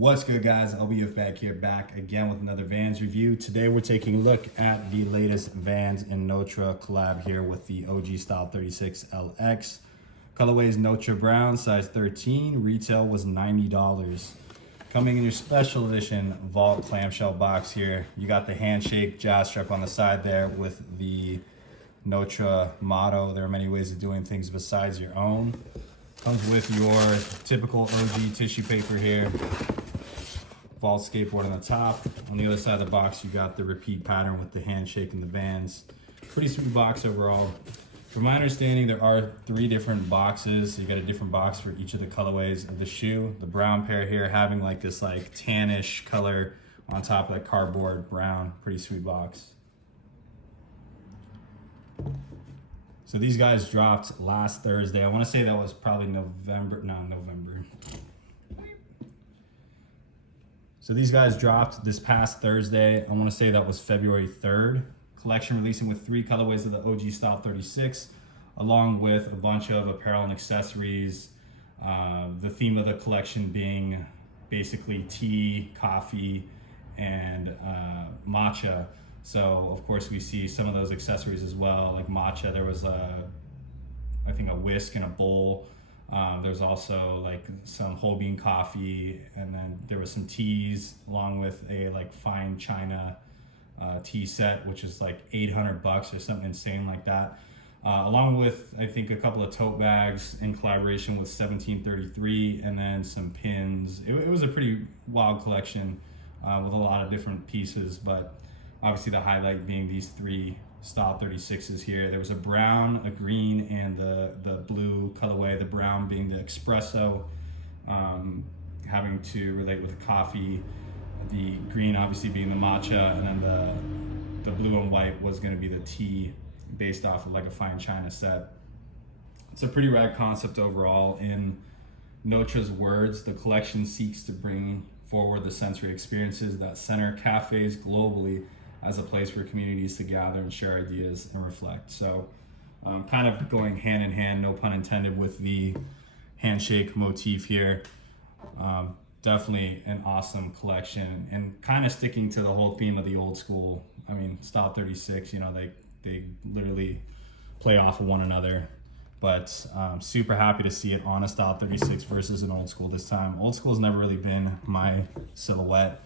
What's good, guys? LBF back again with another Vans review. Today we're taking a look at the latest Vans and Notre collab here with the OG Style 36 LX. Colorway is Notre Brown, size 13. Retail was $90. Coming in your special edition Vault clamshell box here. You got the handshake jazz strap on the side there with the Notre motto. There are many ways of doing things besides your own. Comes with your typical OG tissue paper here. Vault skateboard on the top. On the other side of the box, you got the repeat pattern with the handshake and the Vans. Pretty sweet box overall. From my understanding, there are 3 different boxes. You got a different box for each of the colorways of the shoe. The brown pair here having like this like tannish color on top of that cardboard brown. Pretty sweet box. So these guys dropped last Thursday. I want to say that was probably November. So these guys dropped this past Thursday. I want to say that was February 3rd. Collection releasing with 3 colorways of the OG Style 36, along with a bunch of apparel and accessories. The theme of the collection being basically tea, coffee, and matcha. So of course we see some of those accessories as well, like matcha. There was I think a whisk and a bowl. There's also like some whole bean coffee, and then there was some teas along with a like fine china tea set, which is like $800 or something insane like that. Along with I think a couple of tote bags in collaboration with 1733, and then some pins. It was a pretty wild collection with a lot of different pieces, but obviously the highlight being these 3 Style 36s here. There was a brown, a green, and the blue colorway. The brown being the Espresso, having to relate with the coffee. The green obviously being the matcha, and then the blue and white was going to be the tea, based off of like a fine china set. It's a pretty rad concept overall. In Notre's words, the collection seeks to bring forward the sensory experiences that center cafes globally as a place for communities to gather and share ideas and reflect. So kind of going hand in hand, no pun intended, with the handshake motif here. Definitely an awesome collection, and kind of sticking to the whole theme of the old school. I mean, Style 36, you know, they literally play off of one another. But super happy to see it on a Style 36 versus an old school this time. Old school's never really been my silhouette.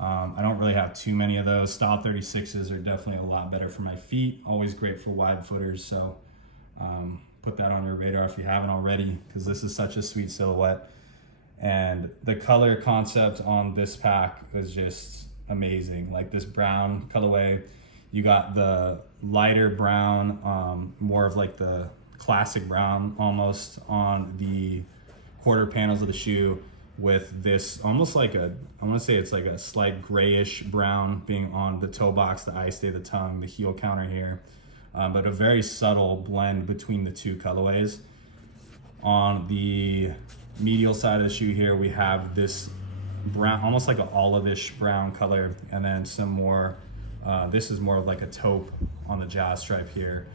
I don't really have too many of those. Style 36s are definitely a lot better for my feet. Always great for wide footers, so put that on your radar if you haven't already, because this is such a sweet silhouette. And the color concept on this pack is just amazing. Like this brown colorway, you got the lighter brown, more of like the classic brown almost on the quarter panels of the shoe, with this almost like I want to say it's like a slight grayish brown being on the toe box, the eye stay, the tongue, the heel counter here, but a very subtle blend between the 2 colorways. On the medial side of the shoe here, we have this brown, almost like an olive-ish brown color, and then some more, this is more of like a taupe on the jazz stripe here.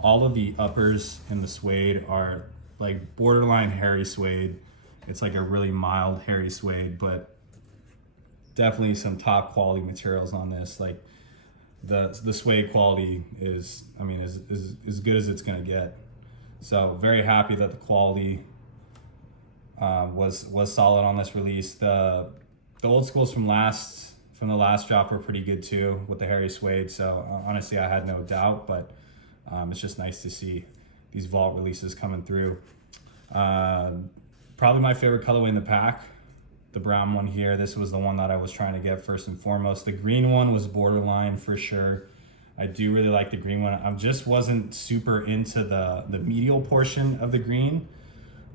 All of the uppers in the suede are like borderline hairy suede. It's like a really mild hairy suede, but definitely some top quality materials on this. Like the suede quality is, I mean, is as good as it's gonna get. So very happy that the quality was solid on this release. The old schools from the last drop were pretty good too, with the hairy suede. So honestly, I had no doubt, but it's just nice to see these Vault releases coming through. Probably my favorite colorway in the pack, the brown one here. This was the one that I was trying to get first and foremost. The green one was borderline for sure. I do really like the green one. I just wasn't super into the medial portion of the green.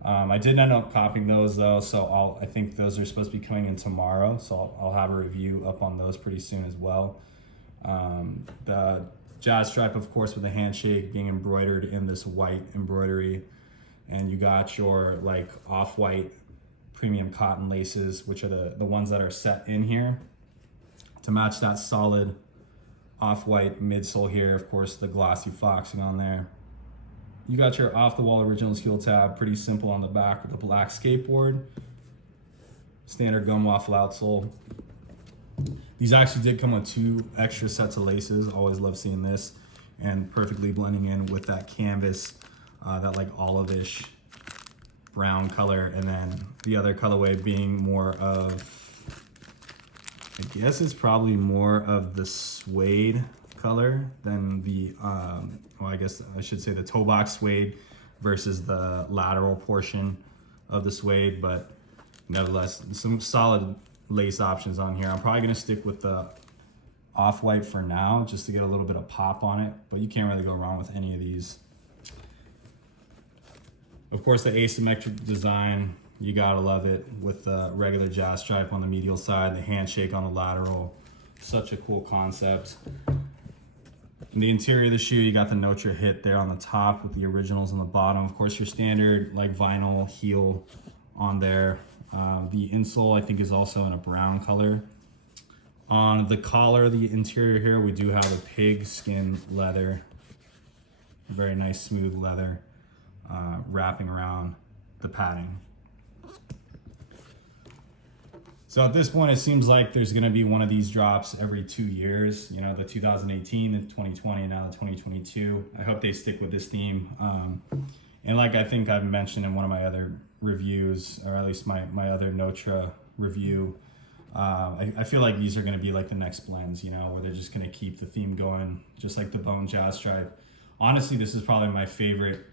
I did end up copying those though, so I think those are supposed to be coming in tomorrow, so I'll have a review up on those pretty soon as well. The jazz stripe, of course, with the handshake being embroidered in this white embroidery. And you got your like off-white premium cotton laces, which are the ones that are set in here to match that solid off-white midsole here. Of course, the glossy foxing on there. You got your off-the-wall originals heel tab, pretty simple on the back with a black skateboard. standard gum waffle outsole. These actually did come with 2 extra sets of laces. Always love seeing this, and perfectly blending in with that canvas, that like olive-ish brown color, and then the other colorway being more of, I guess it's probably more of the suede color than the, well, I guess I should say the toe box suede versus the lateral portion of the suede, but nevertheless, some solid lace options on here. I'm probably gonna stick with the off-white for now, just to get a little bit of pop on it, but you can't really go wrong with any of these. Of course, the asymmetric design, you gotta love it, with the regular jazz stripe on the medial side, the handshake on the lateral. Such a cool concept. In the interior of the shoe, you got the Notre hit there on the top with the originals on the bottom. Of course, your standard like vinyl heel on there. The insole, I think, is also in a brown color. On the collar, the interior here, we do have a pig skin leather. Very nice smooth leather wrapping around the padding. So at this point, it seems like there's gonna be one of these drops every 2 years. You know, the 2018, the 2020, and now the 2022. I hope they stick with this theme. And like I think I've mentioned in one of my other reviews, or at least my other Notre review, I feel like these are gonna be like the next blends, you know, where they're just gonna keep the theme going, just like the bone jazz stripe. Honestly, this is probably my favorite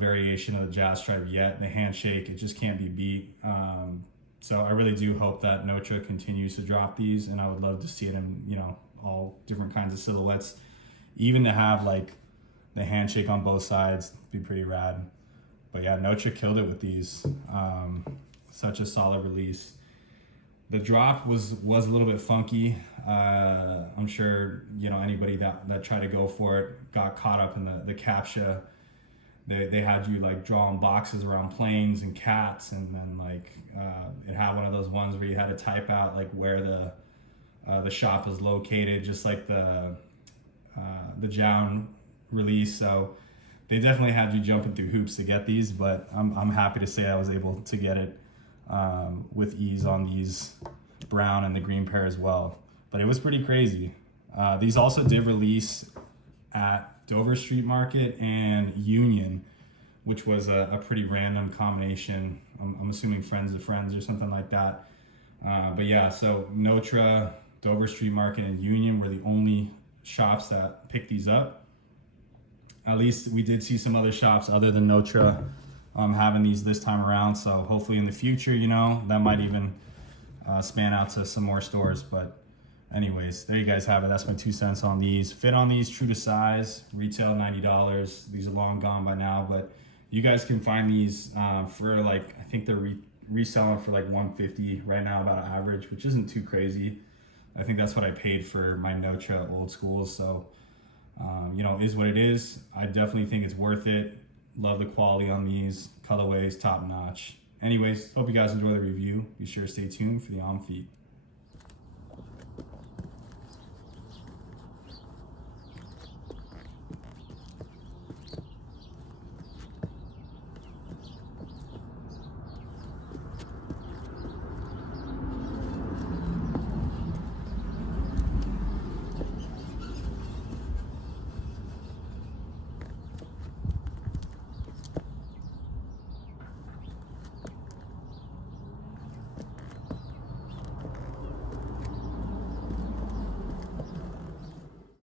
variation of the jazz stripe yet. The handshake, it just can't be beat. So I really do hope that Notre continues to drop these, and I would love to see it in, you know, all different kinds of silhouettes. Even to have like the handshake on both sides, be pretty rad. But yeah, Notre killed it with these. Such a solid release. The drop was a little bit funky. I'm sure, you know, anybody that tried to go for it got caught up in the CAPTCHA. They had you like drawing boxes around planes and cats, and then like it had one of those ones where you had to type out like where the shop is located, just like the Jown release. So they definitely had you jumping through hoops to get these, but I'm happy to say I was able to get it with ease on these brown and the green pair as well. But it was pretty crazy. These also did release at Dover Street Market and Union, which was a pretty random combination. I'm assuming friends of friends or something like that. But yeah, so Notre, Dover Street Market, and Union were the only shops that picked these up. At least we did see some other shops other than Notre having these this time around. So hopefully in the future, you know, that might even span out to some more stores. But anyways, there you guys have it. That's my 2 cents on these. Fit on these, true to size, retail $90. These are long gone by now, but you guys can find these for like, I think they're reselling for like $150 right now, about an average, which isn't too crazy. I think that's what I paid for my Notre old schools. So, you know, is what it is. I definitely think it's worth it. Love the quality on these. Colorways, top notch. Anyways, hope you guys enjoy the review. Be sure to stay tuned for the on feed.